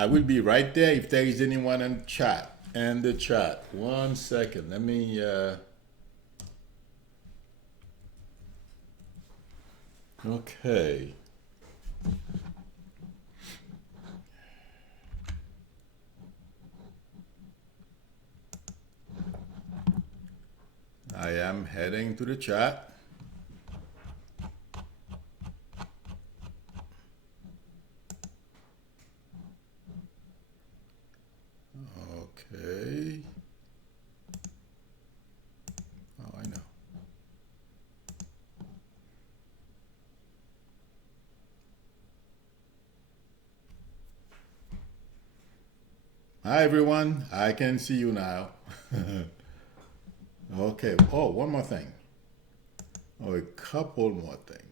I will be right there if there is anyone in chat. And the chat. 1 second. Let me. Okay. I am heading to the chat. Okay. Oh, I know. Hi, everyone. I can see you now. Okay. Oh, one more thing. Oh, a couple more things.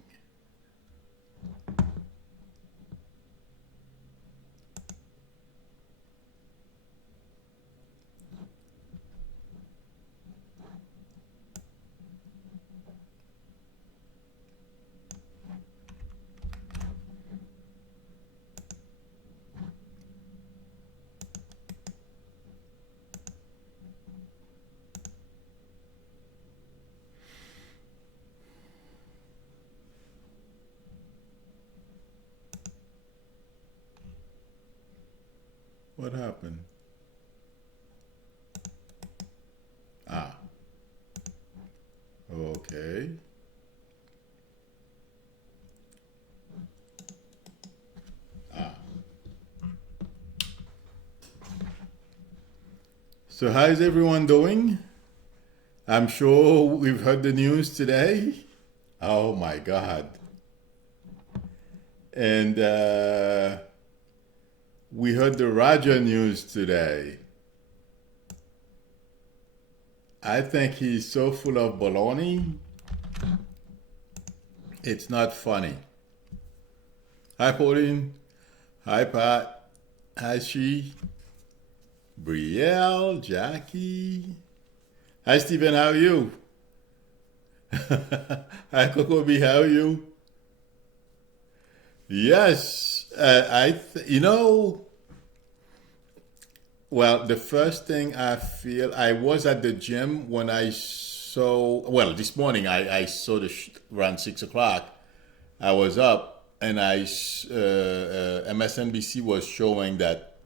What happened? Ah, okay. Ah. So, how is everyone doing? I'm sure we've heard the news today. Oh my God. And we heard the Raja news today. I think he's so full of baloney. It's not funny. Hi, Pauline. Hi, Pat. Hi, She. Brielle, Jackie. Hi, Stephen. How are you? Hi, Kokobi. How are you? Yes, well, the first thing I feel, I was at the gym when I saw, well, this morning I saw around 6 o'clock. I was up and MSNBC was showing that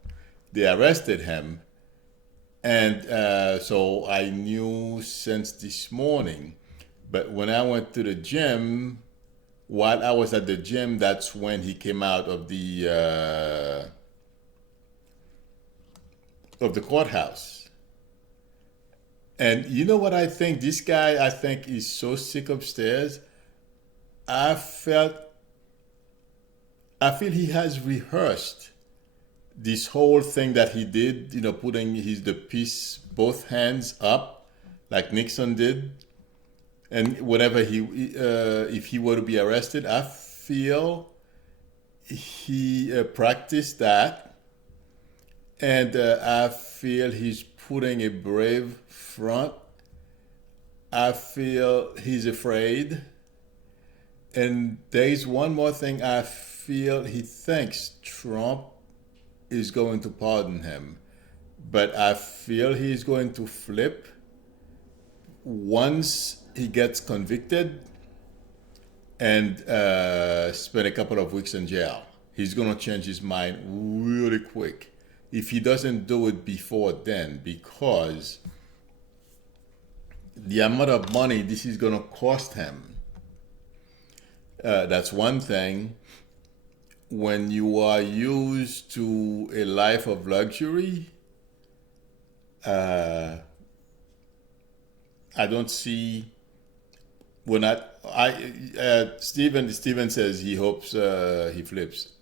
they arrested him. And so I knew since this morning. But when I went to the gym, while I was at the gym, that's when he came out of the courthouse. And you know what I think? This guy, I think, is so sick upstairs. I felt, I feel he has rehearsed this whole thing that he did. Putting the piece, both hands up, like Nixon did. And whenever if he were to be arrested, I feel he practiced that, and I feel he's putting a brave front. I feel he's afraid, and there is one more thing. I feel he thinks Trump is going to pardon him, but I feel he's going to flip once he gets convicted and spend a couple of weeks in jail. He's going to change his mind really quick if he doesn't do it before then, because the amount of money this is going to cost him. That's one thing. When you are used to a life of luxury, I don't see. Steven says he hopes he flips.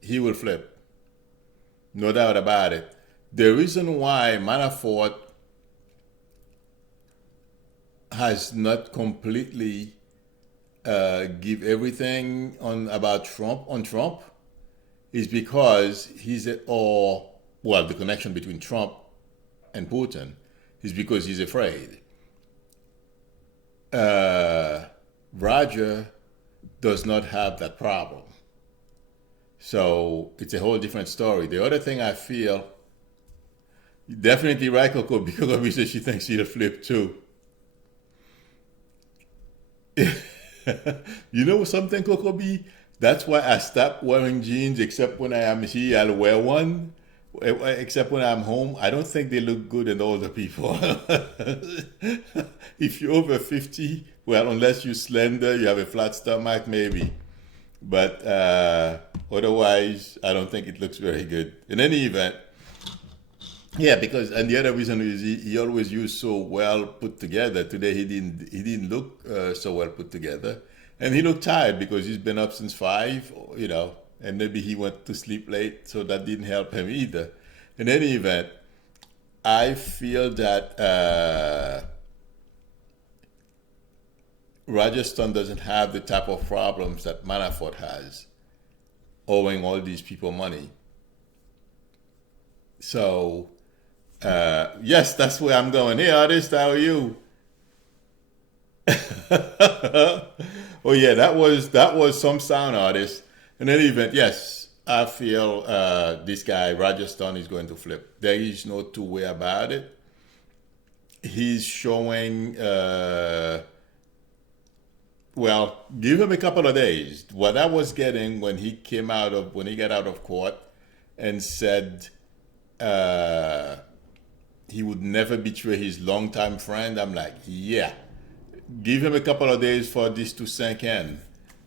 He will flip, no doubt about it. The reason why Manafort has not completely give everything about Trump is because the connection between Trump and Putin is because he's afraid. Roger does not have that problem. So it's a whole different story. The other thing I feel, definitely right, Coco, because obviously she thinks she'll flip too. You know something, Coco B? That's why I stopped wearing jeans except when I am here, I'll wear one. Except when I'm home, I don't think they look good in older people. If you're over 50, well, unless you're slender, you have a flat stomach, maybe. But otherwise, I don't think it looks very good. In any event, yeah, because and the other reason is he always used so well put together. Today he didn't look so well put together, and he looked tired because he's been up since 5, and maybe he went to sleep late, so that didn't help him either. In any event, I feel that Rajasthan doesn't have the type of problems that Manafort has, owing all these people money. So yes, that's where I'm going. Hey, artist, how are you? Oh yeah, that was some sound artist. In any event, yes, I feel this guy Rajasthan is going to flip. There is no two way about it. He's showing. Well, give him a couple of days. What I was getting when he got out of court and said uh, he would never betray his longtime friend, I'm like, yeah, give him a couple of days for this to sink in.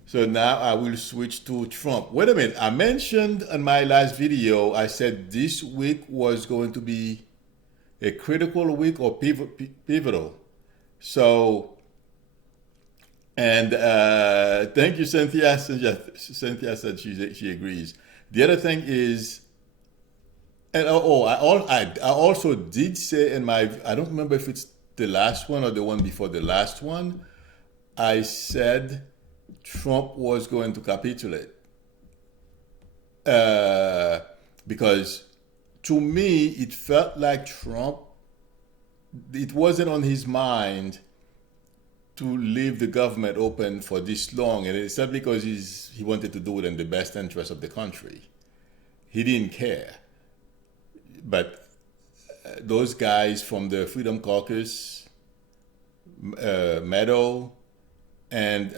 So now I will switch to Trump. Wait a minute. I mentioned in my last video, I said this week was going to be a critical week or pivotal. So, and thank you, Cynthia. Cynthia said she agrees. The other thing is, and I also did say in my, I don't remember if it's the last one or the one before the last one, I said Trump was going to capitulate. Uh, because to me, it felt like Trump, it wasn't on his mind to leave the government open for this long. And it's not because he wanted to do it in the best interest of the country. He didn't care. But those guys from the Freedom Caucus, Meadow, and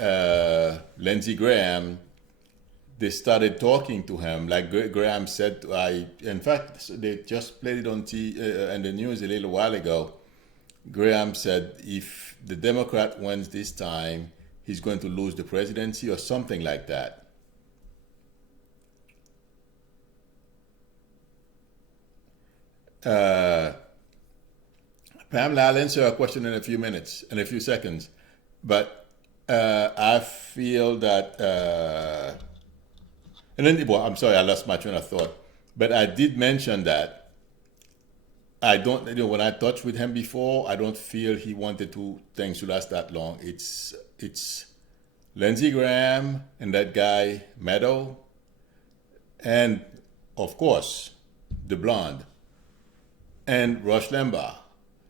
Lindsey Graham, they started talking to him. Like Graham said, in fact, they just played it on in the news a little while ago. Graham said if the Democrat wins this time, he's going to lose the presidency or something like that. Uh, Pamela, I'll answer a question in a few minutes, in a few seconds. But I feel that, and then, well, I'm sorry, I lost my train of thought. But I did mention that I don't, when I touched with him before, I don't feel he wanted things to last that long. It's Lindsey Graham and that guy Meadow, and of course the blonde and Rush Limbaugh.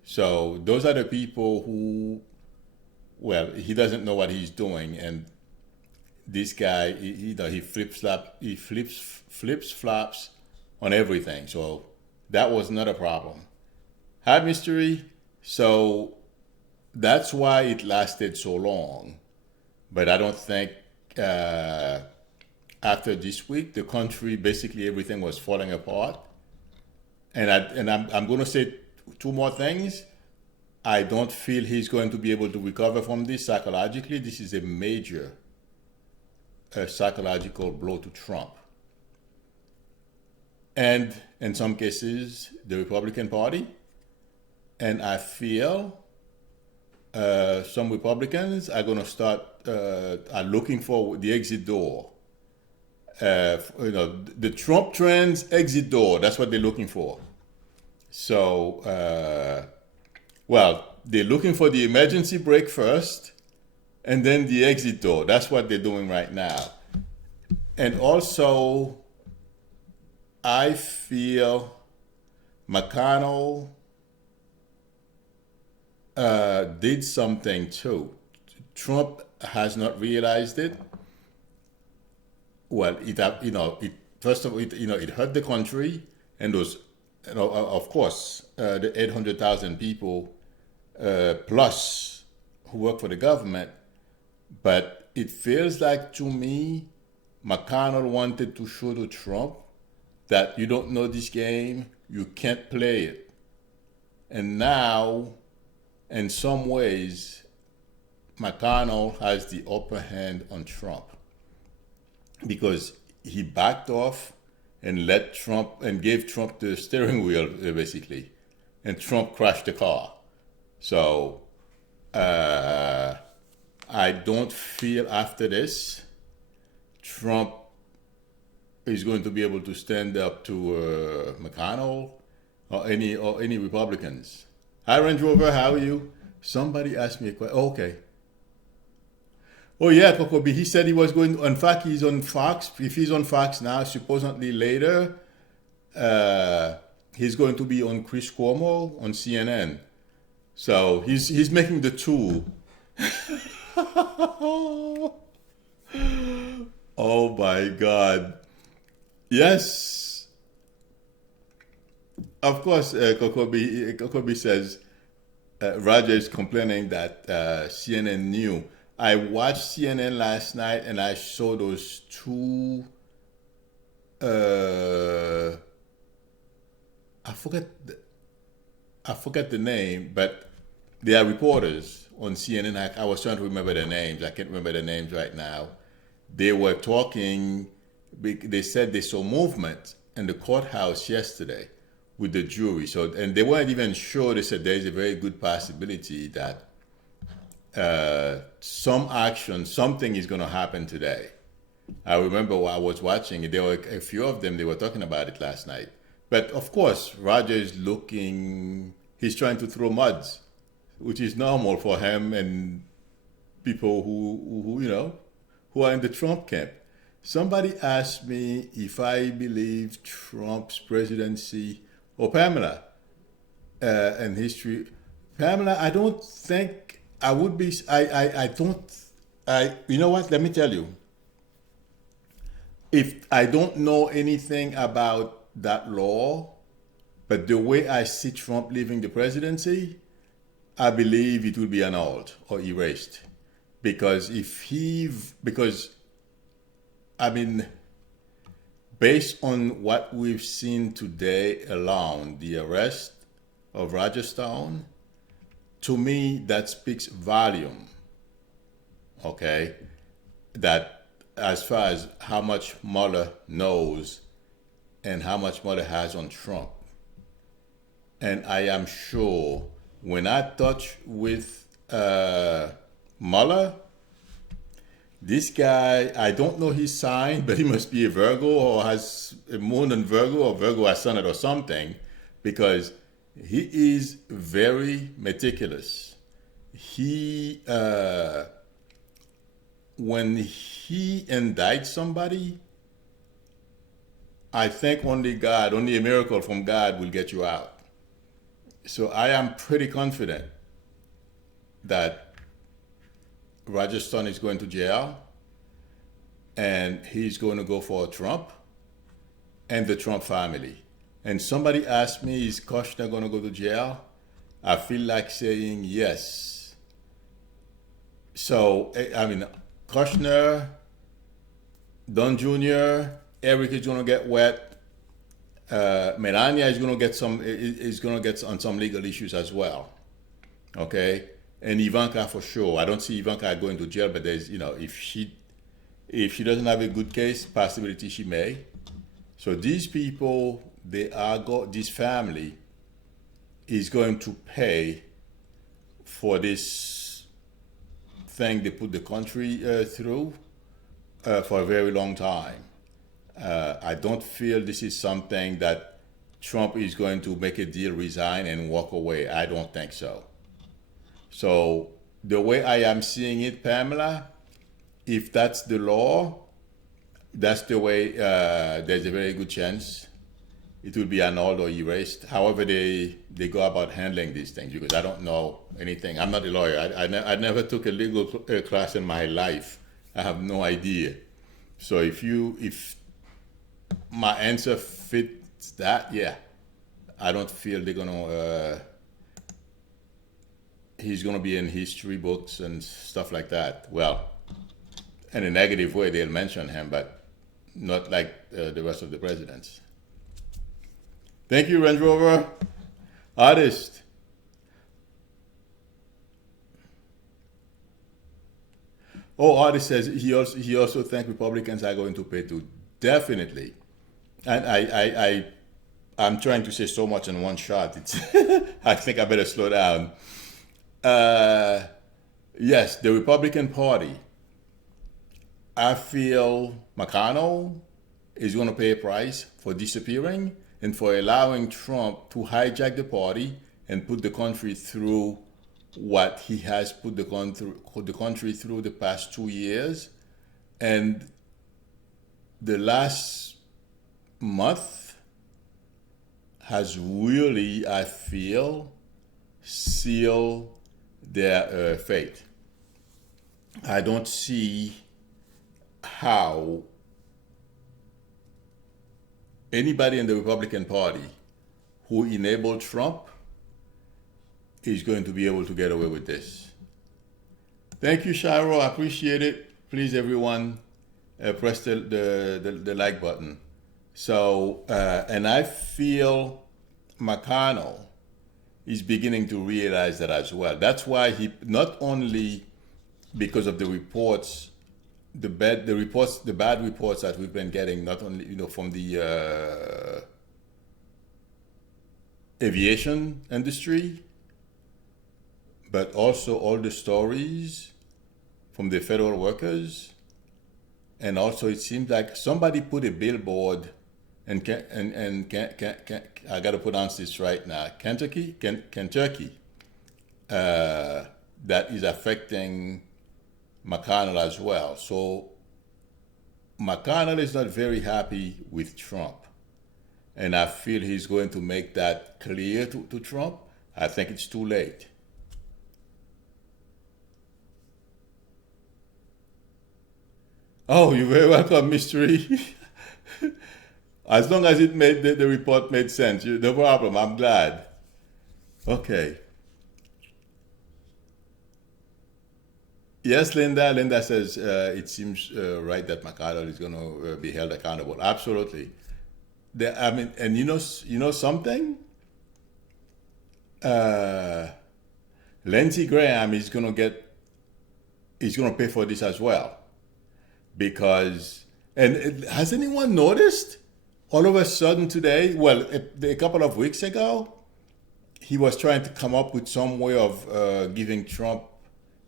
So those are the people who, well, he doesn't know what he's doing, and this guy, he flips flops on everything. So that was not a problem. Had mystery, so that's why it lasted so long. But I don't think uh, after this week, the country basically everything was falling apart. I'm going to say two more things. I don't feel he's going to be able to recover from this psychologically. This is a major psychological blow to Trump. And in some cases, the Republican Party. And I feel some Republicans are going to start are looking for the exit door. The Trump trends exit door. That's what they're looking for. So, well, they're looking for the emergency brake first, and then the exit door. That's what they're doing right now. And also, I feel McConnell did something too. Trump has not realized it, well, it first of all, it hurt the country, and those, of course, the 800,000 people plus who work for the government. But it feels like to me, McConnell wanted to show to Trump that you don't know this game, you can't play it. And now, in some ways, McConnell has the upper hand on Trump because he backed off and let Trump and gave Trump the steering wheel basically, and Trump crashed the car. So I don't feel after this Trump is going to be able to stand up to McConnell or any Republicans. Hi, Range Rover, how are you? Somebody asked me a question. Oh, okay. Oh yeah, Kokobi. He said he was going. In fact, he's on Fox. If he's on Fox now, supposedly later, he's going to be on Chris Cuomo on CNN. So he's making the tool. Oh my God! Yes, of course. Kokobi says Roger is complaining that CNN knew. I watched CNN last night and I saw those two. I forget. I forget the name, but they are reporters on CNN. I was trying to remember their names. I can't remember their names right now. They were talking. They said they saw movement in the courthouse yesterday with the jury. So, and they weren't even sure. They said there is a very good possibility that some action, something is going to happen today. I remember while I was watching it, there were a few of them, they were talking about it last night. But of course, Roger is looking, he's trying to throw muds, which is normal for him and people who are in the Trump camp. Somebody asked me if I believe Trump's presidency, or Pamela, and history. Pamela, I don't think I would be, you know what, let me tell you. If I don't know anything about that law, but the way I see Trump leaving the presidency, I believe it will be annulled or erased. Because I mean, based on what we've seen today alone, the arrest of Roger Stone, to me, that speaks volume, okay? That as far as how much Mueller knows and how much Mueller has on Trump. And I am sure when I touch with Mueller, this guy, I don't know his sign, but he must be a Virgo or has a moon in Virgo or Virgo ascendant or something, because he is very meticulous. He, when he indicts somebody, I think only God, only a miracle from God will get you out. So I am pretty confident that Roger Stone is going to jail and he's going to go for Trump and the Trump family. And somebody asked me, is Kushner going to go to jail? I feel like saying yes. So, I mean, Kushner, Don Jr., Eric is going to get wet. Melania is going to get on some legal issues as well. Okay? And Ivanka for sure. I don't see Ivanka going to jail, but there's, if she doesn't have a good case, possibility she may. So these people, this family is going to pay for this thing they put the country through for a very long time. I don't feel this is something that Trump is going to make a deal, resign, and walk away. I don't think so. So the way I am seeing it, Pamela, if that's the law, that's the way, there's a very good chance it will be annulled or erased. However they go about handling these things, because I don't know anything. I'm not a lawyer. I never took a legal class in my life. I have no idea. So if my answer fits that, yeah, I don't feel they're gonna. He's gonna be in history books and stuff like that. Well, in a negative way, they'll mention him, but not like the rest of the presidents. Thank you, Range Rover. Artist. Oh, Artist says he also think Republicans are going to pay too. Definitely. And I'm trying to say so much in one shot. It's I think I better slow down. Uh, yes, the Republican Party. I feel McConnell is going to pay a price for disappearing and for allowing Trump to hijack the party and put the country through what he has put the country through the past 2 years. And the last month has really, I feel, sealed their fate. I don't see how anybody in the Republican Party who enabled Trump is going to be able to get away with this. Thank you, Shiro. I appreciate it. Please, everyone, press the like button. So, and I feel McConnell is beginning to realize that as well. That's why he not only because of the reports, the bad reports that we've been getting, not only from the aviation industry, but also all the stories from the federal workers, and also it seems like somebody put a billboard and I got to pronounce this right now, Kentucky, that is affecting McConnell as well. So McConnell is not very happy with Trump, and I feel he's going to make that clear to Trump. I think it's too late. Oh, you're very welcome, Mystery. As long as it made the report made sense, no problem. I'm glad. Okay. Yes, Linda. Linda says it seems right that McConnell is going to be held accountable. Absolutely. I mean, and you know something. Uh, Lindsey Graham is going to pay for this as well because. And has anyone noticed? All of a sudden today, well, a couple of weeks ago, he was trying to come up with some way of giving Trump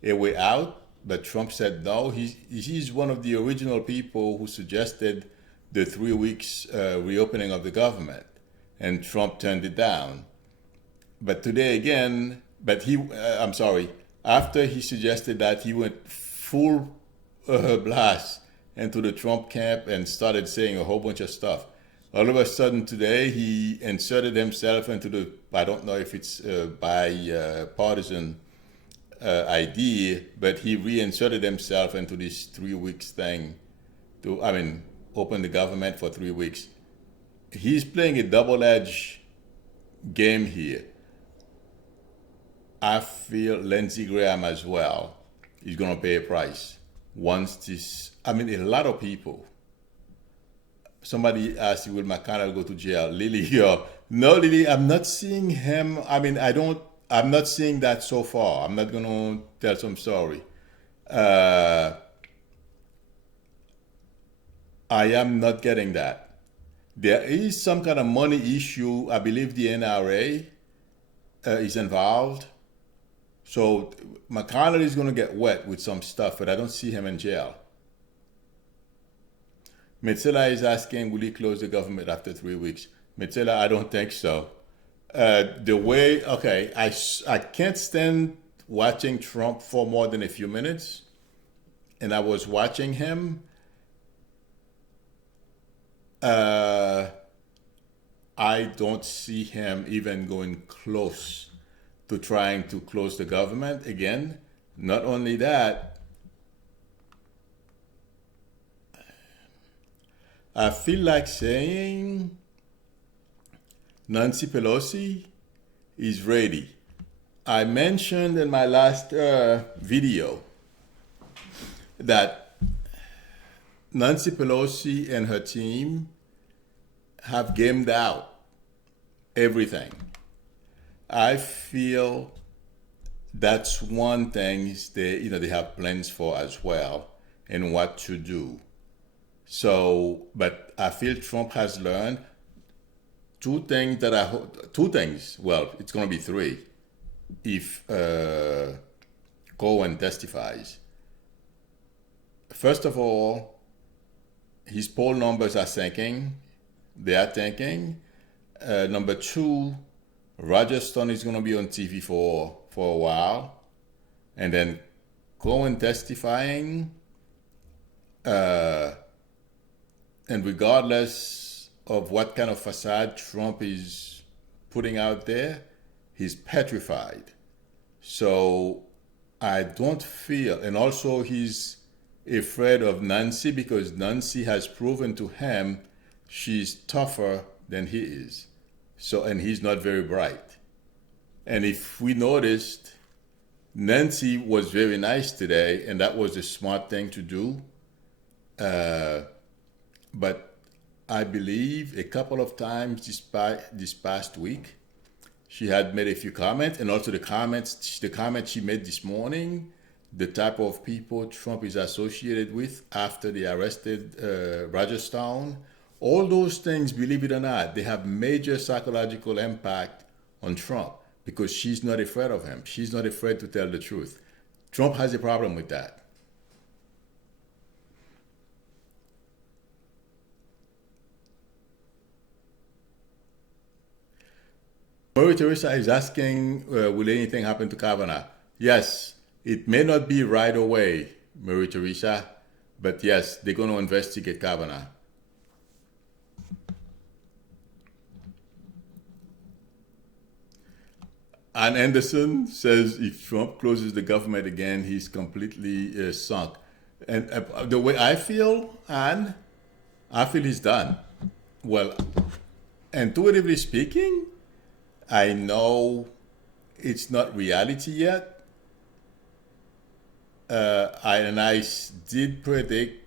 a way out, but Trump said no. He's one of the original people who suggested the 3 weeks reopening of the government, and Trump turned it down. But today again, I'm sorry, after he suggested that, he went full blast into the Trump camp and started saying a whole bunch of stuff. All of a sudden today, he inserted himself into I don't know if it's by partisan idea, but he reinserted himself into this 3 weeks thing open the government for 3 weeks. He's playing a double-edged game here. I feel Lindsey Graham as well is going to pay a price once this. A lot of people. Somebody asked, "Will McConnell go to jail?" Lily, no, Lily, I'm not seeing him. I'm not seeing that so far. I'm not going to tell some story. I am not getting that. There is some kind of money issue. I believe the NRA is involved. So McConnell is going to get wet with some stuff, but I don't see him in jail. Metzela is asking, will he close the government after 3 weeks? Metzela, I don't think so. I can't stand watching Trump for more than a few minutes. And I was watching him. I don't see him even going close to trying to close the government again. Not only that, I feel like saying Nancy Pelosi is ready. I mentioned in my last video that Nancy Pelosi and her team have gamed out everything. I feel that's one thing they have plans for as well and what to do. So, but I feel Trump has learned two things. Well, it's going to be three if Cohen testifies. First of all, his poll numbers are sinking. They are tanking. Number two, Roger Stone is going to be on TV for a while, and then Cohen testifying, and regardless of what kind of facade Trump is putting out there, he's petrified. So I don't feel, and also he's afraid of Nancy because Nancy has proven to him she's tougher than he is. So, and he's not very bright. And if we noticed, Nancy was very nice today, and that was a smart thing to do. But I believe a couple of times this past week, she had made a few comments, and also the comments she made this morning, the type of people Trump is associated with after they arrested Roger Stone. All those things, believe it or not, they have major psychological impact on Trump because she's not afraid of him. She's not afraid to tell the truth. Trump has a problem with that. Marie Teresa is asking, will anything happen to Kavanaugh? Yes, it may not be right away, Marie Teresa, but yes, they're going to investigate Kavanaugh. Ann Anderson says if Trump closes the government again, he's completely sunk. And the way I feel, Ann, I feel he's done. Well, intuitively speaking, I know it's not reality yet. I did predict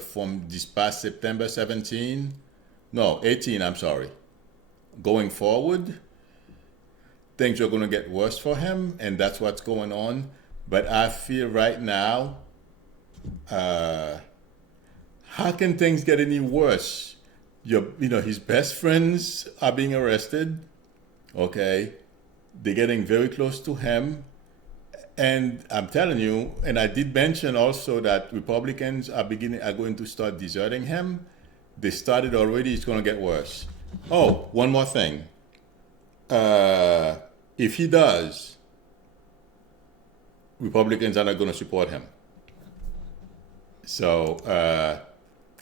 from this past September 17, no, 18, I'm sorry, going forward, things are going to get worse for him, and that's what's going on. But I feel right now, how can things get any worse? His best friends are being arrested. Okay, they're getting very close to him, and I'm telling you, and I did mention also that Republicans are going to start deserting him. They started already. It's going to get worse. Oh, one more thing. If he does, Republicans are not going to support him. So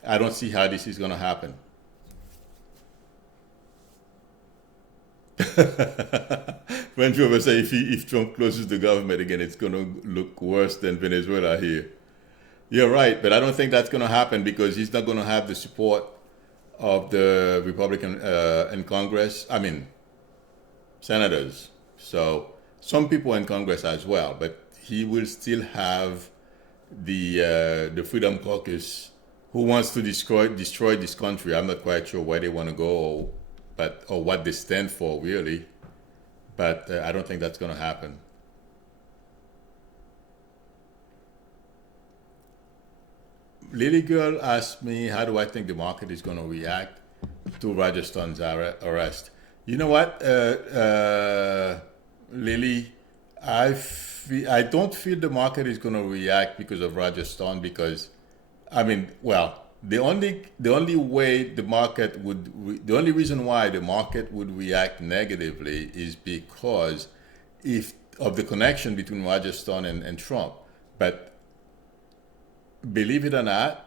I don't see how this is going to happen. When Trump say if Trump closes the government again, it's going to look worse than Venezuela here. You're right, but I don't think that's going to happen because he's not going to have the support of the Republican in Congress. I mean, senators. So some people in Congress as well, but he will still have the Freedom Caucus who wants to destroy this country. I'm not quite sure where they want to go, or what they stand for really, but I don't think that's going to happen. Lily Girl asked me, how do I think the market is going to react to Roger Stone's arrest? You know what, Lily, I don't feel the market is going to react because of Roger Stone because, I mean, well, the only reason why the market would react negatively is because of the connection between Roger Stone and Trump. But believe it or not,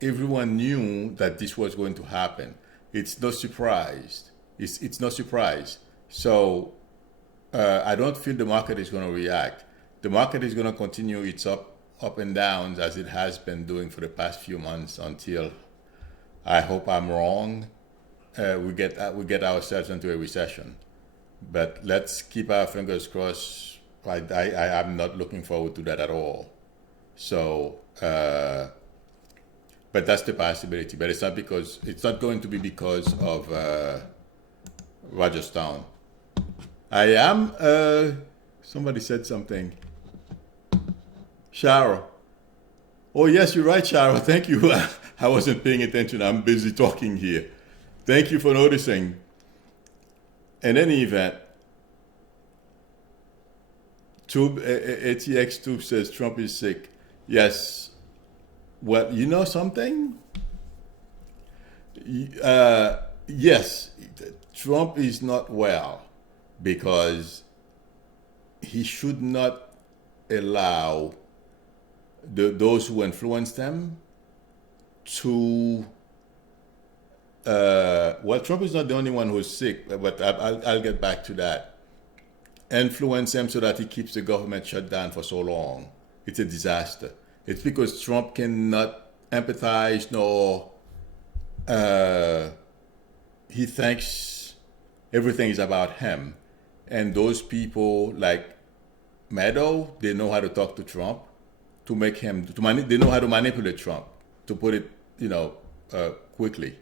everyone knew that this was going to happen. It's no surprise. It's no surprise. So I don't feel the market is going to react. The market is going to continue its up and downs as it has been doing for the past few months until I hope I'm wrong. We get ourselves into a recession. But let's keep our fingers crossed. I'm not looking forward to that at all. So, but that's the possibility. But it's not going to be because of Rajasthan. I am. Somebody said something. Shara. Oh yes, you're right, Shara. Thank you. I wasn't paying attention. I'm busy talking here. Thank you for noticing. In any event, ATX Tube says Trump is sick. Yes. Well, you know something? Yes, Trump is not well because he should not allow those who influenced him to. Well, Trump is not the only one who's sick, but I'll get back to that. Influence him so that he keeps the government shut down for so long. It's a disaster. It's because Trump cannot empathize nor he thinks everything is about him. And those people like Meadow, they know how to talk to Trump to make him, they know how to manipulate Trump, to put it, quickly.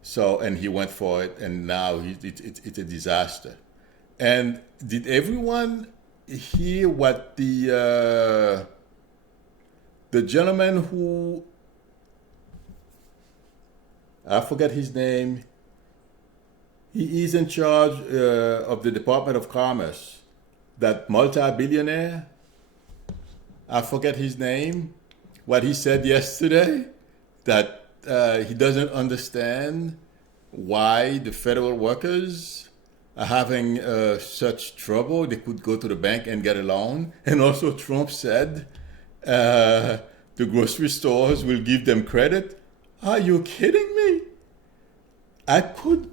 So, and he went for it, and now it's a disaster. And did everyone hear what the gentleman who, I forget his name, he is in charge of the Department of Commerce, that multi-billionaire, I forget his name, what he said yesterday, that he doesn't understand why the federal workers are having such trouble. They could go to the bank and get a loan. And also Trump said the grocery stores will give them credit. Are you kidding me?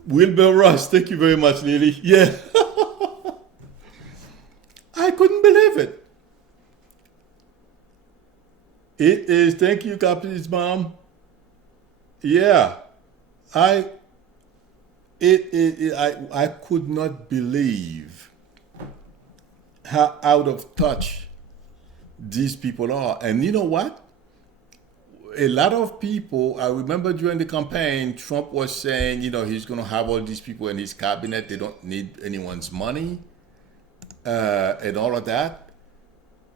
Wilbur Ross, thank you very much, Lily. Yeah. I couldn't believe it. It is, thank you, Capitalist Mom. Yeah. I could not believe how out of touch these people are. And you know what? A lot of people, I remember during the campaign, Trump was saying, he's going to have all these people in his cabinet. They don't need anyone's money and all of that.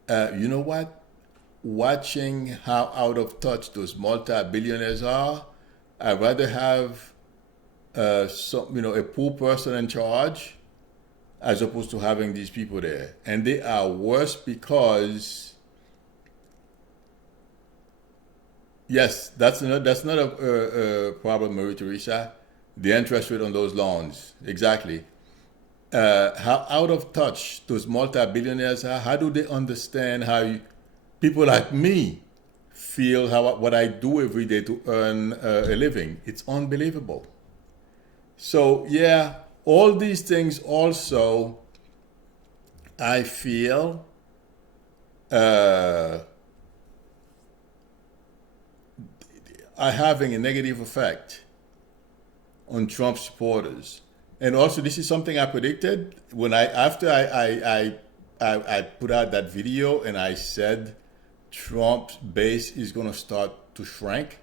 You know what? Watching how out of touch those multi-billionaires are, I'd rather have a poor person in charge as opposed to having these people there. And they are worse because, yes, that's not a problem, Marie Teresa. The interest rate on those loans, exactly. How out of touch those multi-billionaires are. How do they understand how people like me feel what I do every day to earn a living? It's unbelievable. So yeah, all these things also, I feel, are having a negative effect on Trump supporters. And also, this is something I predicted when after I put out that video and I said Trump's base is going to start to shrink.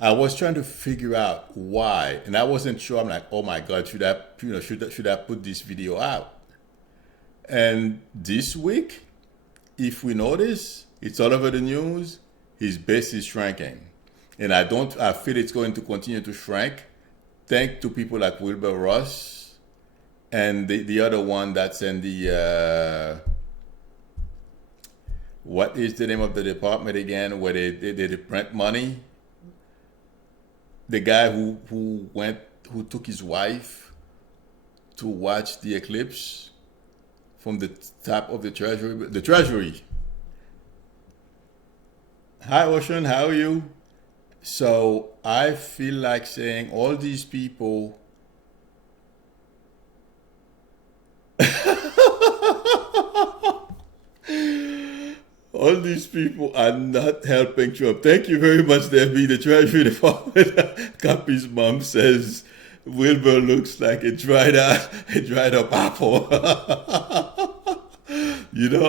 I was trying to figure out why, and I wasn't sure. I'm like, oh my God, should I put this video out? And this week, if we notice, it's all over the news. His base is shrinking, and I feel it's going to continue to shrink. Thanks to people like Wilbur Ross and the other one that's in the what is the name of the department again, where they print money? The guy who took his wife to watch the eclipse from the top of the treasury. The treasury. Hi, Ocean. How are you? So I feel like saying all these people. all these people are not helping Trump. Thank you very much, Debbie. The Treasury Department. Copy's mom says Wilbur looks like a dried up apple.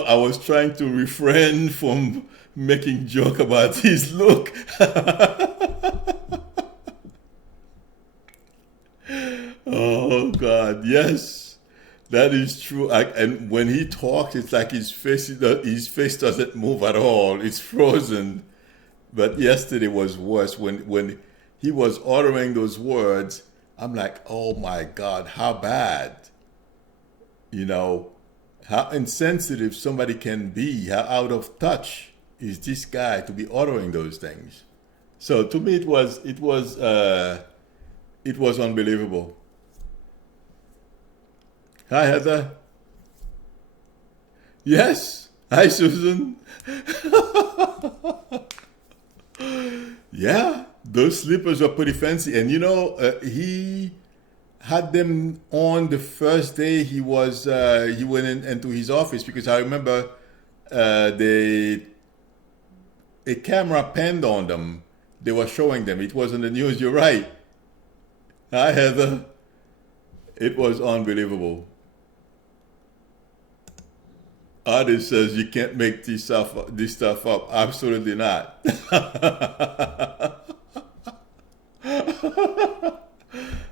I was trying to refrain from making joke about his look. Oh God, yes, that is true. And when he talks, it's like his face doesn't move at all. It's frozen. But yesterday was worse when he was uttering those words. I'm like, oh my God, how bad? You know, how insensitive somebody can be. How out of touch is this guy to be uttering those things? So to me, it was unbelievable. Hi, Heather. Yes. Hi, Susan. Yeah, those slippers were pretty fancy. And he had them on the first day he went into his office, because I remember a camera panned on them. They were showing them. It was in the news. You're right. Hi, Heather. It was unbelievable. Artist says you can't make this stuff up. Absolutely not.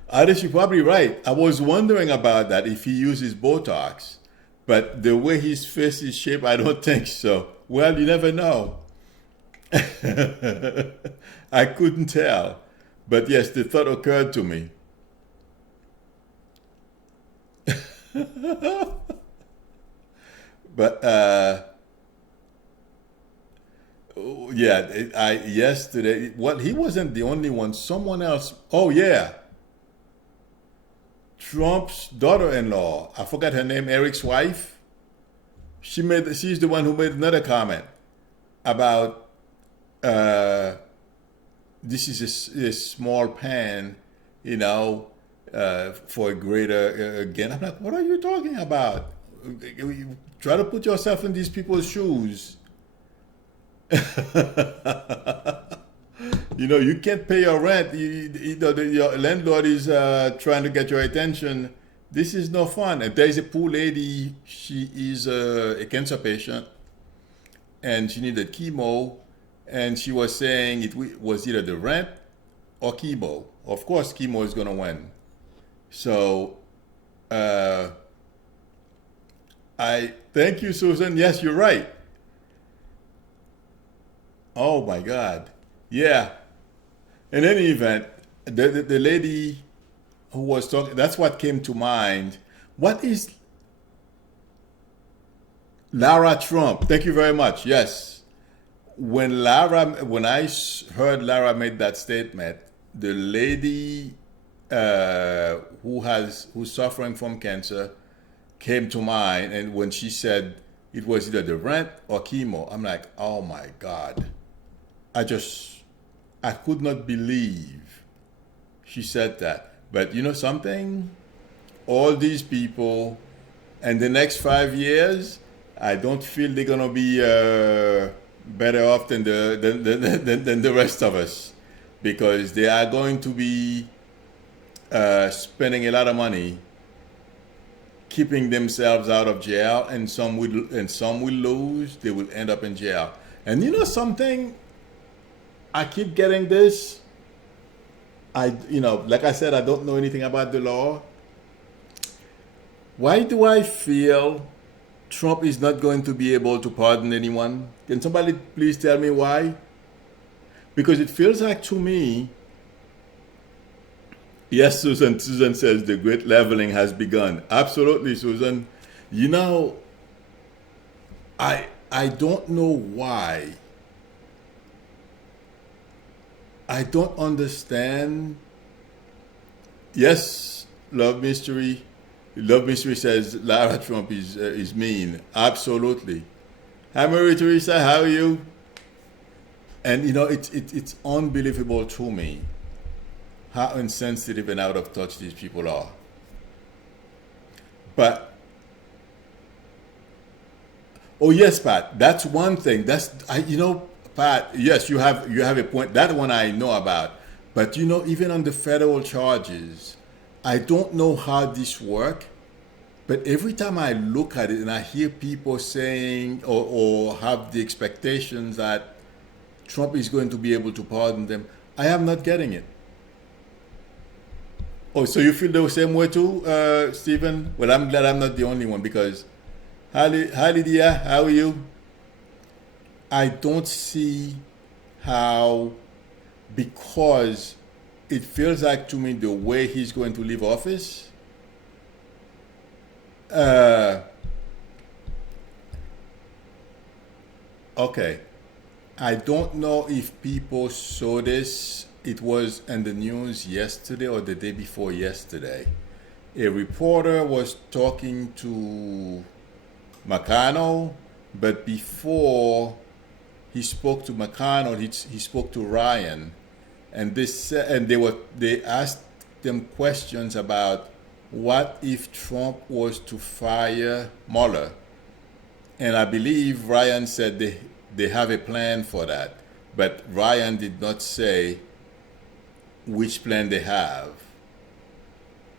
Artist, you're probably right. I was wondering about that, if he uses Botox. But the way his face is shaped, I don't think so. Well, you never know. I couldn't tell. But yes, the thought occurred to me. But yeah, yesterday. Well, he wasn't the only one. Someone else. Oh yeah, Trump's daughter-in-law. I forgot her name. Eric's wife. She's the one who made another comment about this is a small pan, for a greater gain. I'm like, what are you talking about? Try to put yourself in these people's shoes. You can't pay your rent. Your landlord is trying to get your attention. This is no fun. And there's a poor lady. She is a cancer patient, and she needed chemo. And she was saying it was either the rent or chemo. Of course, chemo is going to win. So, I thank you, Susan. Yes, you're right. Oh my God. Yeah. In any event, the lady who was talking, that's what came to mind. What is Lara Trump? Thank you very much. Yes. When I heard Lara made that statement, the lady who's suffering from cancer came to mind, and when she said it was either the rent or chemo, I'm like, oh my God. I could not believe she said that. But you know something? All these people, in the next 5 years, I don't feel they're gonna be better off than the rest of us, because they are going to be spending a lot of money keeping themselves out of jail, and some will lose. They will end up in jail. And you know something? I keep getting this. Like I said, I don't know anything about the law. Why do I feel Trump is not going to be able to pardon anyone? Can somebody please tell me why? Because it feels like to me. Yes, Susan. Susan says the great leveling has begun. Absolutely, Susan. I don't know why. I don't understand. Yes, Love Mystery. Love Mystery says Lara Trump is mean. Absolutely. Hi, Marie Teresa. How are you? And it's unbelievable to me how insensitive and out of touch these people are. But Oh yes, Pat. That's one thing. Pat. Yes, you have a point. That one I know about. But even on the federal charges, I don't know how this work. But every time I look at it and I hear people saying or have the expectations that Trump is going to be able to pardon them, I am not getting it. Oh, so you feel the same way too, Stephen? Well, I'm glad I'm not the only one because, hi Lydia, how are you? I don't see how, because it feels like to me the way he's going to leave office, uh, okay, I don't know if people saw this. It was in the news yesterday or the day before yesterday. A reporter was talking to McConnell, but before he spoke to McConnell, he spoke to Ryan, and they asked them questions about what if Trump was to fire Mueller, and I believe Ryan said they have a plan for that, but Ryan did not say which plan they have.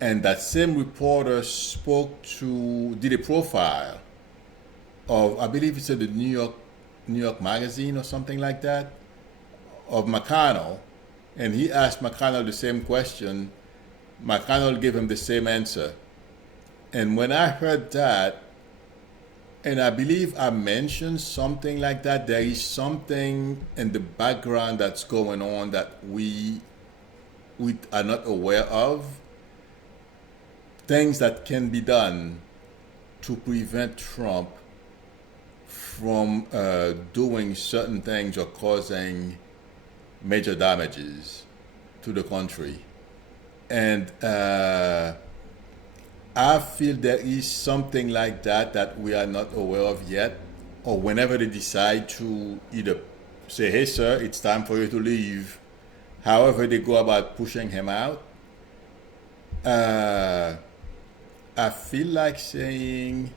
And that same reporter did a profile of, I believe it's at the New York Magazine or something like that, of McConnell, and he asked McConnell the same question. McConnell gave him the same answer. And when I heard that, and I believe I mentioned something like that, there is something in the background that's going on that we are not aware of. Things that can be done to prevent Trump from doing certain things or causing major damages to the country. And I feel there is something like that we are not aware of yet, or whenever they decide to either say, hey, sir, it's time for you to leave, however they go about pushing him out, I feel like saying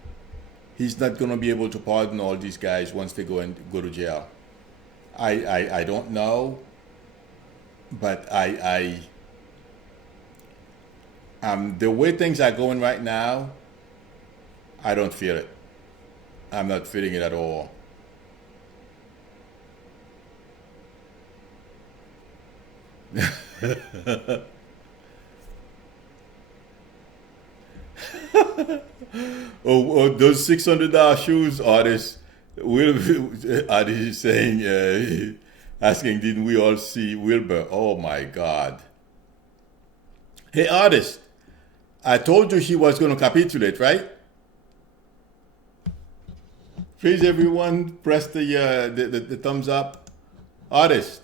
he's not going to be able to pardon all these guys once they go to jail. I don't know, but the way things are going right now, I don't feel it. I'm not feeling it at all. Oh, those $600 shoes, artist. Artist is saying, asking, didn't we all see Wilbur? Oh my God. Hey, artist, I told you he was going to capitulate, right? Please, everyone, press the thumbs up. Artist,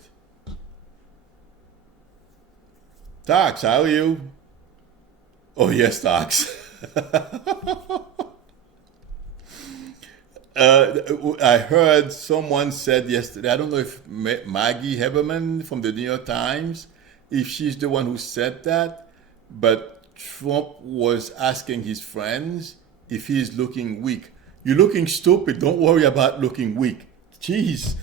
Tax, how are you? Oh yes, Tax. I heard someone said yesterday, I don't know if Maggie Haberman from the New York Times, if she's the one who said that, but Trump was asking his friends if he's looking weak. You're looking stupid. Don't worry about looking weak. Jeez.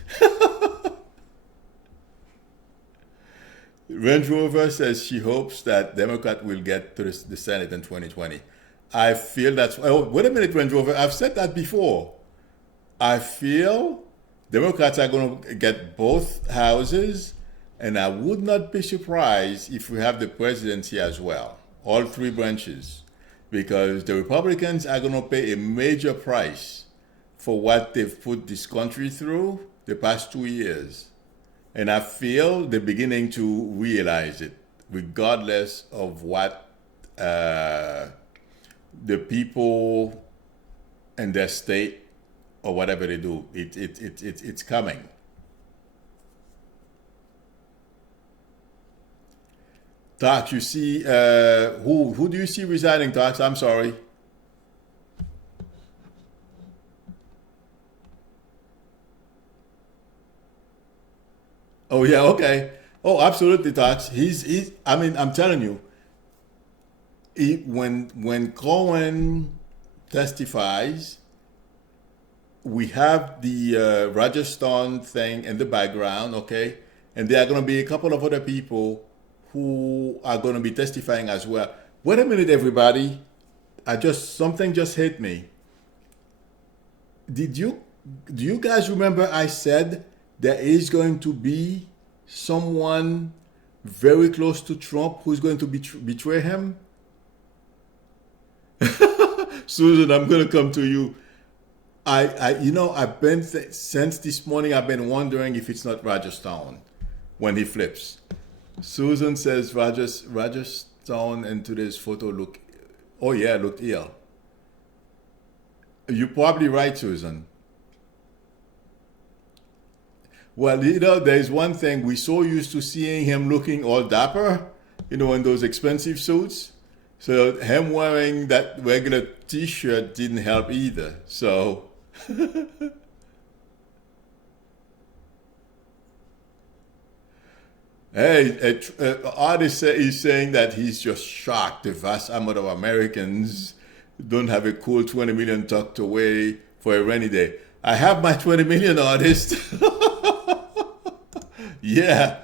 Range Rover says she hopes that Democrat will get to the Senate in 2020. I feel that's. Oh, wait a minute, Range Rover. I've said that before. I feel Democrats are going to get both houses, and I would not be surprised if we have the presidency as well, all three branches, because the Republicans are going to pay a major price for what they've put this country through the past 2 years. And I feel they're beginning to realize it, regardless of what the people in their state or whatever they do. It's coming. Tax, you see, who do you see resigning, Tax? I'm sorry. Oh yeah, okay. Oh, absolutely, Tax. He's. I mean, I'm telling you, when Cohen testifies, we have the Rajasthan thing in the background, okay? And there are going to be a couple of other people who are going to be testifying as well. Wait a minute, everybody. Something just hit me. Did you do you guys remember I said there is going to be someone very close to Trump who's going to betray him? Susan, I'm going to come to you. I've been since this morning. I've been wondering if it's not Rajasthan when he flips. Susan says Rajasthan and today's photo look. Oh yeah, looked ill. You're probably right, Susan. Well, there's one thing we're so used to seeing him looking all dapper, in those expensive suits. So him wearing that regular T-shirt didn't help either. So, hey, artist is saying that he's just shocked the vast amount of Americans don't have a cool 20 million tucked away for a rainy day. I have my 20 million, artist. Yeah.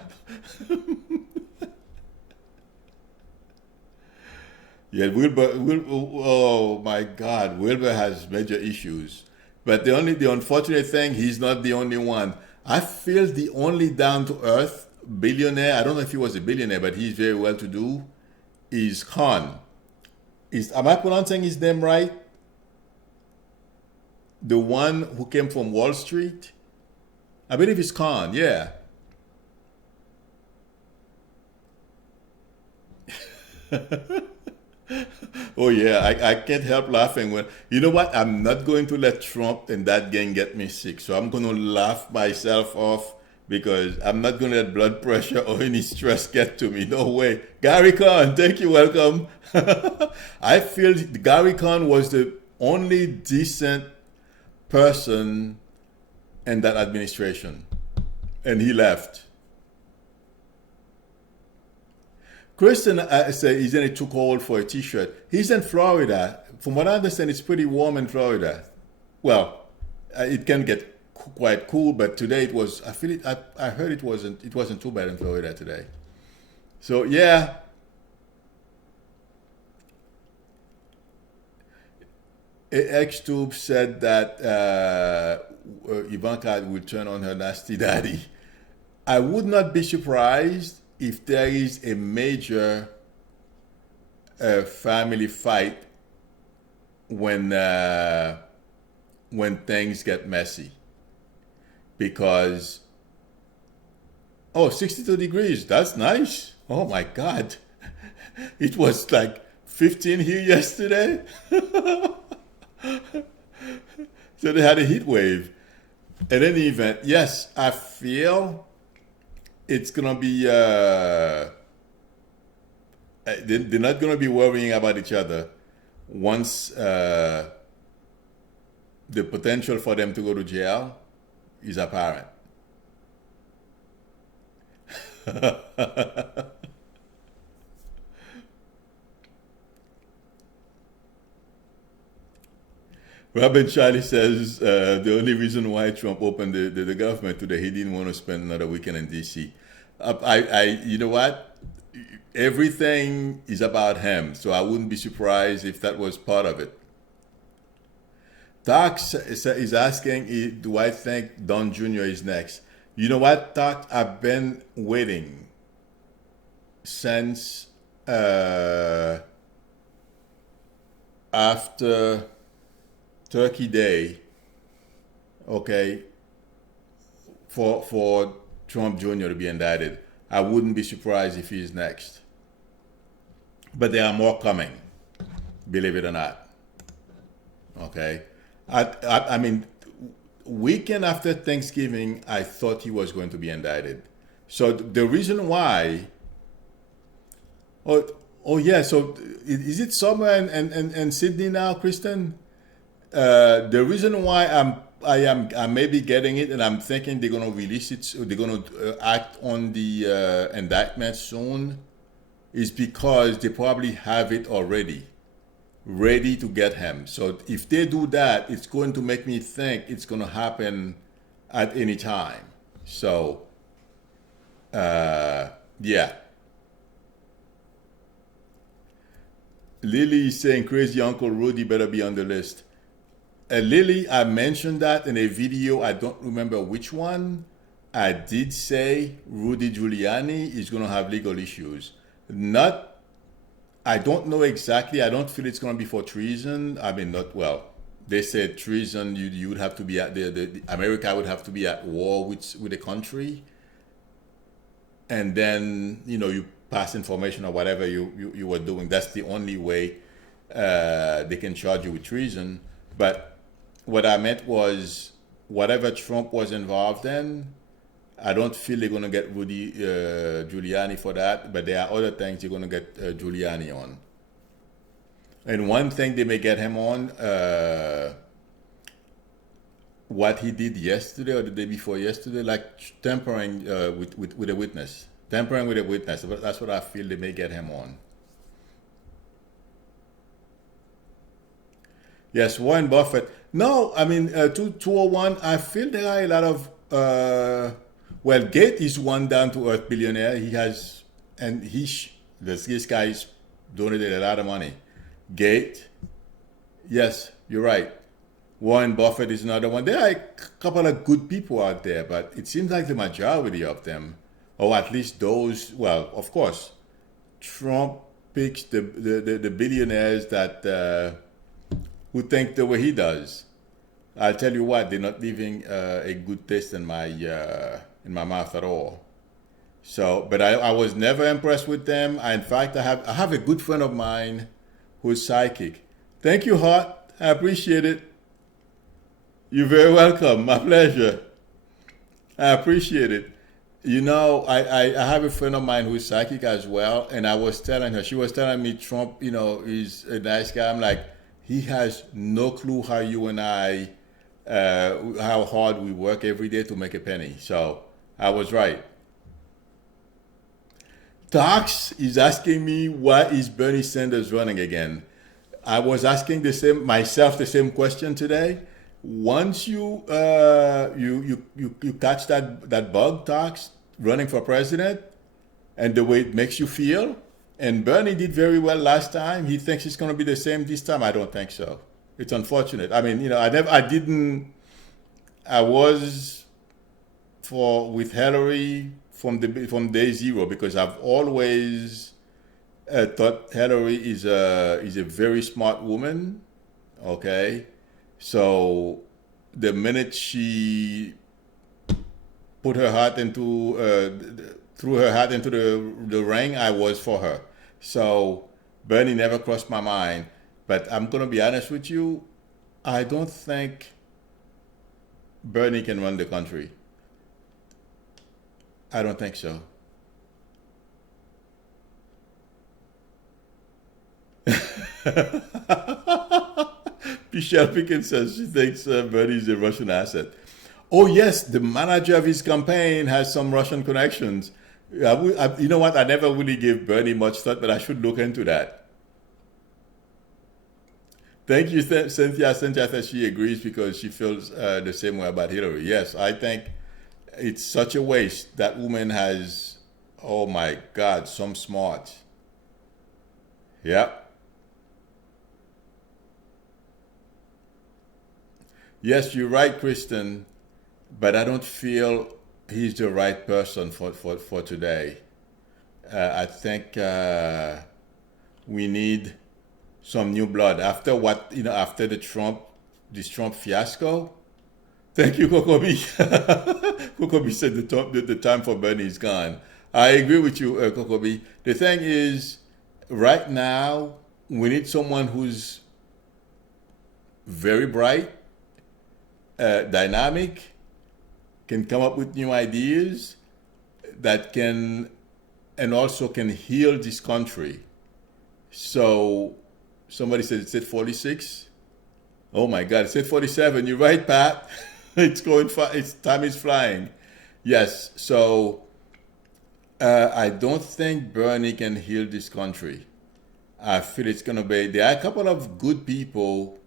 Yeah, oh my God, Wilbur has major issues. But the unfortunate thing, he's not the only one. I feel the only down to earth billionaire, I don't know if he was a billionaire, but he's very well to do, is Khan. Am I pronouncing his name right? The one who came from Wall Street? I believe it's Khan, yeah. Oh yeah, I can't help laughing when you know what? I'm not going to let Trump and that gang get me sick. So I'm gonna laugh myself off because I'm not gonna let blood pressure or any stress get to me. No way. Gary Khan, thank you, welcome. I feel Gary Khan was the only decent person in that administration. And he left. Kristen said, isn't it too cold for a t-shirt? He's in Florida. From what I understand, it's pretty warm in Florida. Well, it can get quite cool, but today it was. I feel it. I heard it wasn't. It wasn't too bad in Florida today. So yeah, X-Tube said that Ivanka will turn on her nasty daddy. I would not be surprised if there is a major family fight when things get messy. Because, 62 degrees, that's nice. Oh my God. It was like 15 here yesterday. So they had a heat wave. In any event, yes, I feel it's gonna be they're not gonna be worrying about each other once the potential for them to go to jail is apparent. Robin Charlie says the only reason why Trump opened the government today, he didn't want to spend another weekend in D.C. You know what? Everything is about him, so I wouldn't be surprised if that was part of it. Tax is asking, do I think Don Jr. is next? You know what, Tax? I've been waiting since after Turkey Day, okay, for Trump Jr. to be indicted. I wouldn't be surprised if he's next. But there are more coming, believe it or not. Okay. I mean, weekend after Thanksgiving, I thought he was going to be indicted. So the reason why, oh yeah, so is it somewhere in Sydney now, Kristen? The reason why I may be getting it, and I'm thinking they're gonna release it, so they're gonna act on the indictment soon, is because they probably have it already. ready to get him. So if they do that, it's going to make me think it's going to happen at any time. So, yeah. Lily is saying crazy Uncle Rudy better be on the list. Lily, I mentioned that in a video. I don't remember which one. I did say Rudy Giuliani is going to have legal issues. Not, I don't know exactly. I don't feel it's going to be for treason. I mean, not well. They said treason. You would have to be at the America would have to be at war with the country, and then you pass information or whatever you were doing. That's the only way they can charge you with treason. But what I meant was whatever Trump was involved in, I don't feel they're going to get Rudy Giuliani for that. But there are other things they're going to get Giuliani on. And one thing they may get him on, what he did yesterday or the day before yesterday, like tampering with a witness. Tampering with a witness. That's what I feel they may get him on. Yes, Warren Buffett. No, I mean, 201, I feel there are a lot of, well, Gates is one down-to-earth billionaire. He has, and this guy's donated a lot of money. Gates, yes, you're right. Warren Buffett is another one. There are a couple of good people out there, but it seems like the majority of them, or at least those, well, of course, Trump picks the billionaires that who think the way he does. I'll tell you what, they're not leaving a good taste in my mouth at all. So, but I was never impressed with them. In fact, I have a good friend of mine who's psychic. Thank you, Hart. I appreciate it. You're very welcome. My pleasure. I appreciate it. I have a friend of mine who's psychic as well, and I was telling her, she was telling me Trump, is a nice guy. I'm like, he has no clue how you and I, how hard we work every day to make a penny. So I was right. Tox is asking me, why is Bernie Sanders running again? I was asking myself the same question today. Once you catch that bug, Tox, running for president, and the way it makes you feel, and Bernie did very well last time. He thinks it's going to be the same this time. I don't think so. It's unfortunate. I mean, I was with Hillary from day zero, because I've always thought Hillary is a very smart woman. Okay, so the minute she put her heart into threw her hat into the ring, I was for her. So Bernie never crossed my mind. But I'm going to be honest with you, I don't think Bernie can run the country. I don't think so. Michelle Pickens says she thinks Bernie is a Russian asset. Oh yes, the manager of his campaign has some Russian connections. You know what? I never really gave Bernie much thought, but I should look into that. Thank you, Cynthia. Cynthia says she agrees because she feels the same way about Hillary. Yes, I think it's such a waste. That woman has, oh my God, some smart. Yep. Yes, you're right, Kristen, but I don't feel he's the right person for today. I think we need some new blood after after this Trump fiasco. Thank you, Kokobi. Kokobi said the time for Bernie is gone. I agree with you, Kokobi. The thing is, right now we need someone who's very bright, dynamic, can come up with new ideas and also can heal this country. So somebody said it's at 46. Oh my God, it's at 47. You're right, Pat. It's going time is flying. Yes. So I don't think Bernie can heal this country. I feel it's going to be. There are a couple of good people,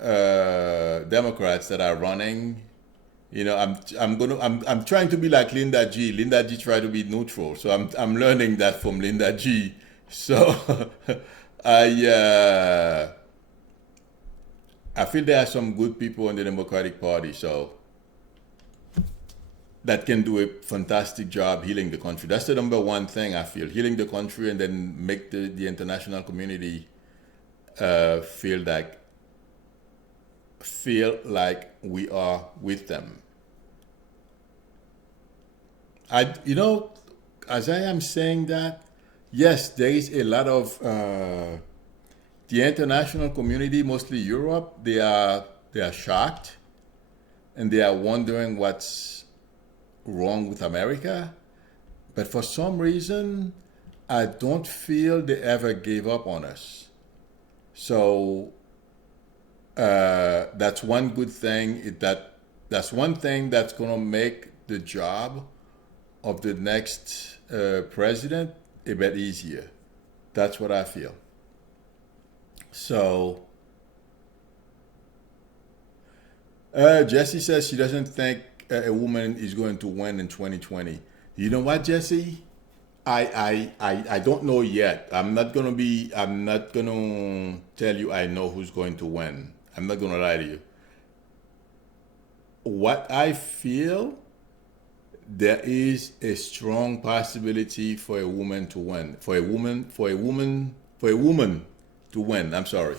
Democrats that are running. I'm trying to be like Linda G. Linda G tried to be neutral, so I'm learning that from Linda G. So I uh, I feel there are some good people in the Democratic Party, so that can do a fantastic job healing the country. That's the number one thing I feel: healing the country, and then make the international community feel like we are with them. As I am saying that, yes, there is a lot of the international community, mostly Europe. They are shocked and they are wondering what's wrong with America. But for some reason, I don't feel they ever gave up on us. So that's one good thing. That's one thing that's gonna make the job of the next president a bit easier. That's what I feel. So Jesse says she doesn't think a woman is going to win in 2020. You know what, Jesse? I don't know yet. I'm not gonna tell you I know who's going to win. I'm not gonna lie to you. What I feel, there is a strong possibility for a woman to win. For a woman to win. I'm sorry.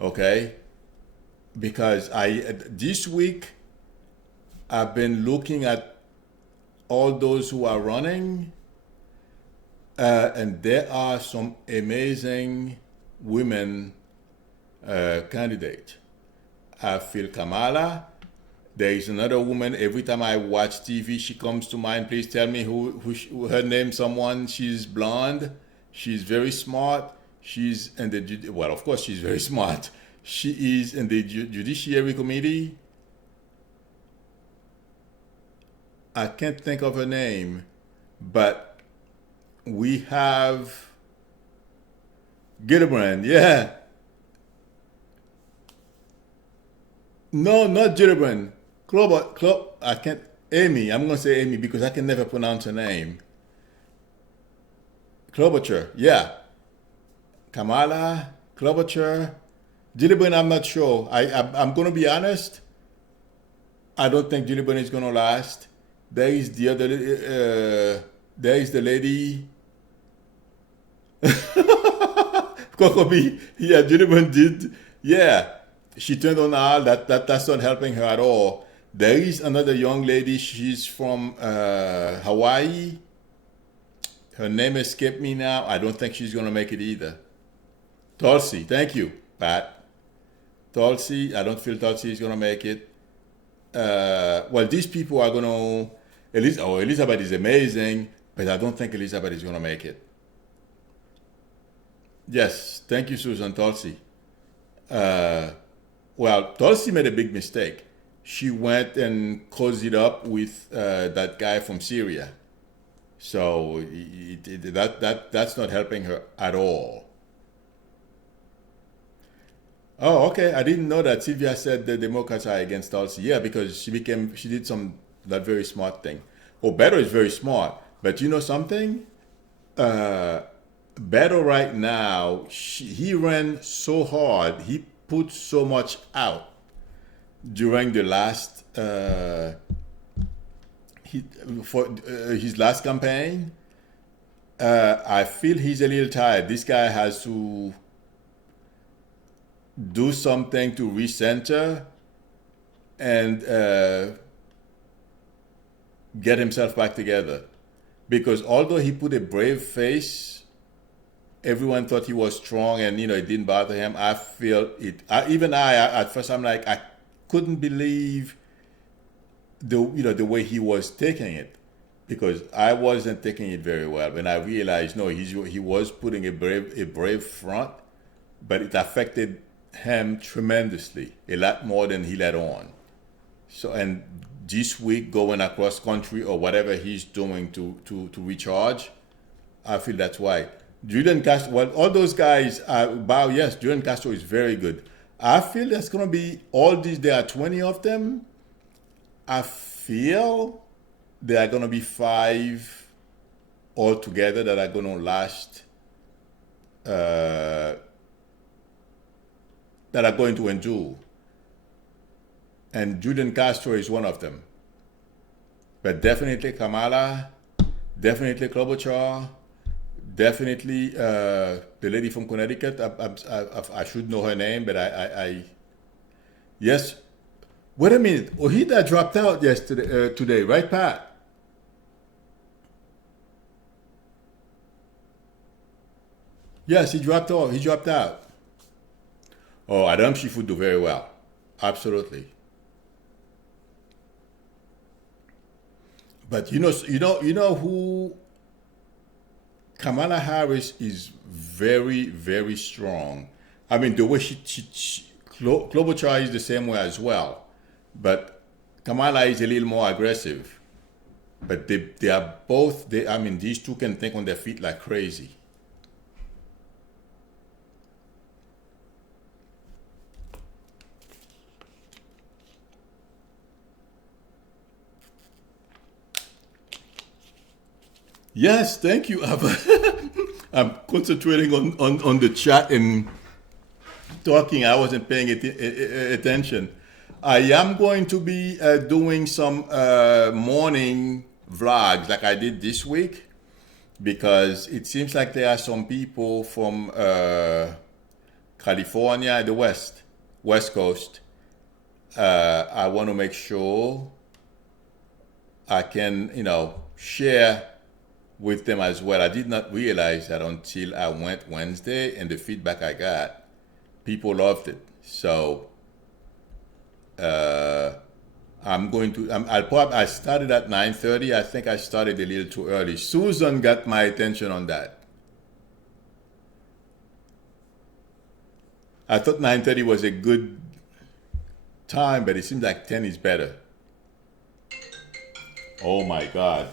Okay? Because this week I've been looking at all those who are running, and there are some amazing women candidates. I feel Kamala. There is another woman. Every time I watch TV, she comes to mind. Please tell me who her name. Someone. She's blonde. She's very smart. She's in the well, of course, she's very smart. She is in the Judiciary Committee. I can't think of her name, but we have Gillibrand. Yeah, no, not Gillibrand. I can't. Amy. I'm gonna say Amy because I can never pronounce her name. Klobuchar. Yeah, Kamala Klobuchar. Gillibrand. I'm not sure. I'm gonna be honest. I don't think Gillibrand is gonna last. There is the other. There is the lady. Kokobi. Yeah, Gillibrand did. Yeah, she turned on all that's not helping her at all. There is another young lady. She's from Hawaii. Her name escaped me now. I don't think she's gonna make it either. Tulsi. Thank you, Pat. Tulsi. I don't feel Tulsi is gonna make it. Well, these people are gonna. Elizabeth is amazing, but I don't think Elizabeth is gonna make it. Yes, thank you, Susan. Tulsi. Uh, well, Tulsi made a big mistake. She went and cozied up with that guy from Syria. So that's not helping her at all. Oh, okay. I didn't know that Sylvia said the Democrats are against Tulsi. Yeah, because she did some not very smart thing. Oh, Beto is very smart, but you know something? Uh, Beto right now, he ran so hard. He put so much out during the last he, for his last campaign. I feel he's a little tired. This guy has to do something to recenter and get himself back together. Because although he put a brave face, everyone thought he was strong, and it didn't bother him. I feel it. At first I'm like I couldn't believe the way he was taking it, because I wasn't taking it very well. And I realized no, he was putting a brave front, but it affected him tremendously, a lot more than he let on. So, and this week going across country or whatever he's doing to recharge, I feel that's why. Julian Castro, well, all those guys are about, yes, Julian Castro is very good. I feel there's going to be all these, there are 20 of them. I feel there are going to be five altogether that are going to last, uh, that are going to endure. And Julian Castro is one of them. But definitely Kamala, definitely Klobuchar, definitely the lady from Connecticut. I should know her name, but yes. Wait a minute. Ojeda dropped out yesterday, today, right, Pat? Yes, he dropped out. He dropped out. Oh, Adam Schiff would do very well. Absolutely. But who Kamala Harris is very, very strong. I mean, the way Klobuchar is the same way as well. But Kamala is a little more aggressive. But they are both, I mean, these two can think on their feet like crazy. Yes, thank you. I'm concentrating on the chat and talking. I wasn't paying attention. I am going to be doing some morning vlogs like I did this week because it seems like there are some people from California, the West Coast. I want to make sure I can, share with them as well. I did not realize that until I went Wednesday and the feedback I got, people loved it. So I'm going to. I started at 9:30. I think I started a little too early. Susan got my attention on that. I thought 9:30 was a good time, but it seems like 10 is better. Oh my God.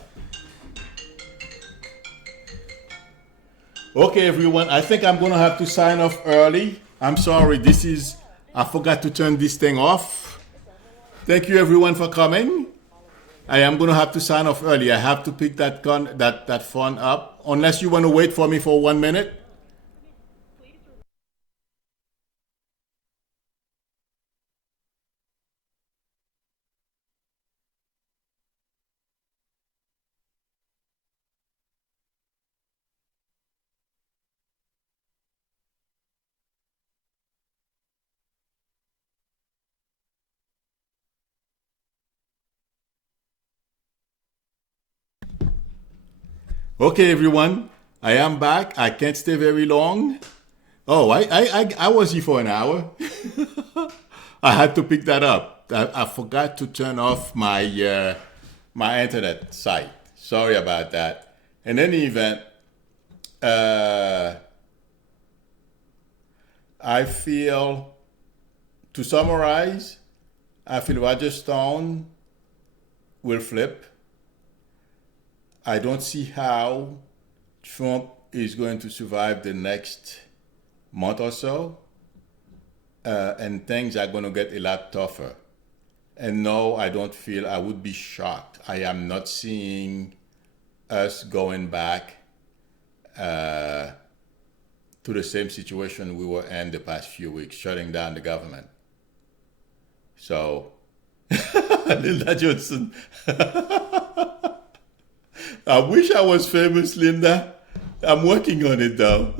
Okay, everyone. I think I'm gonna have to sign off early. I'm sorry. I forgot to turn this thing off. Thank you, everyone, for coming. I am gonna have to sign off early. I have to pick that phone up. Unless you want to wait for me for 1 minute. Okay, everyone. I am back. I can't stay very long. Oh, I was here for an hour. I had to pick that up. I forgot to turn off my internet site. Sorry about that. In any event, uh, I feel, to summarize, I feel Roger Stone will flip. I don't see how Trump is going to survive the next month or so, and things are going to get a lot tougher. And no, I don't feel, I would be shocked. I am not seeing us going back uh, to the same situation we were in the past few weeks, shutting down the government. So, Linda Johnson, I wish I was famous, Linda. I'm working on it though.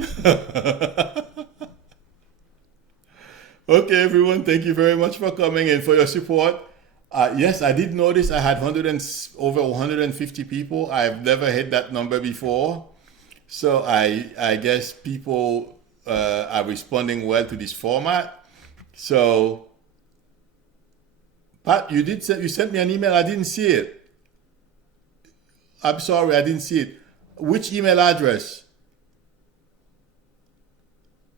Okay, everyone, thank you very much for coming and for your support. Yes, I did notice I had over 150 people. I've never hit that number before. So I guess people are responding well to this format. So, Pat, you sent me an email. I didn't see it. I'm sorry, I didn't see it. Which email address?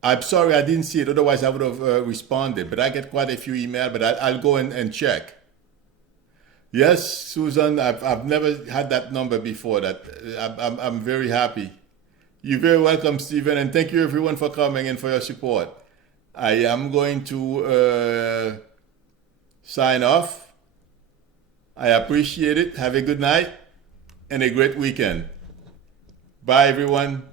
I'm sorry, I didn't see it. Otherwise, I would have responded. But I get quite a few emails, but I'll go and check. Yes, Susan, I've never had that number before. I'm very happy. You're very welcome, Stephen, and thank you everyone for coming and for your support. I am going to sign off. I appreciate it. Have a good night and a great weekend. Bye, everyone.